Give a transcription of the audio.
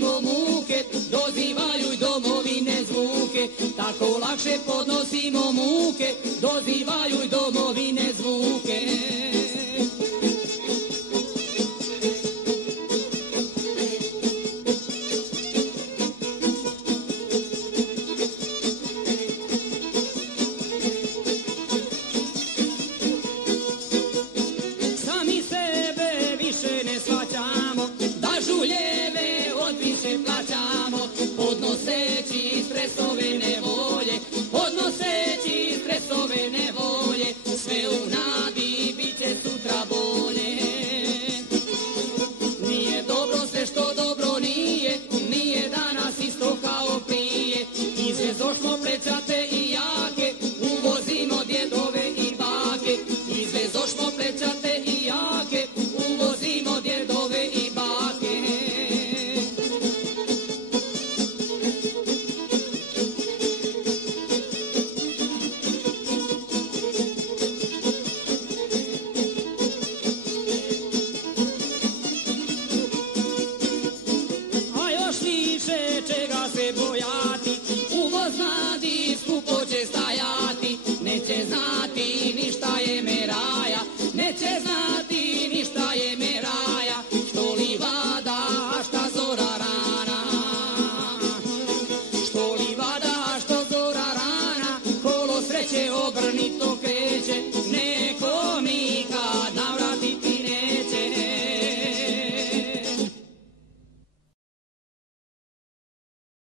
podnosimo muke, dozivaju i domovine zvuke. Tako lakše podnosimo muke, dozivaju i domovine zvuke. Sami sebe više ne shvaćamo, da žuljeve od više plaćamo, podnoseći stresove nevolje, podnoseći stresove nevolje, sve u nadi bit će sutra bolje. Nije dobro sve što dobro nije, nije danas isto kao prije. Izvezošmo plećate i jake, uvozimo djedove i bake. Izvezošmo plećate i jake, uvozimo djedove i bake. A još više čega se boja,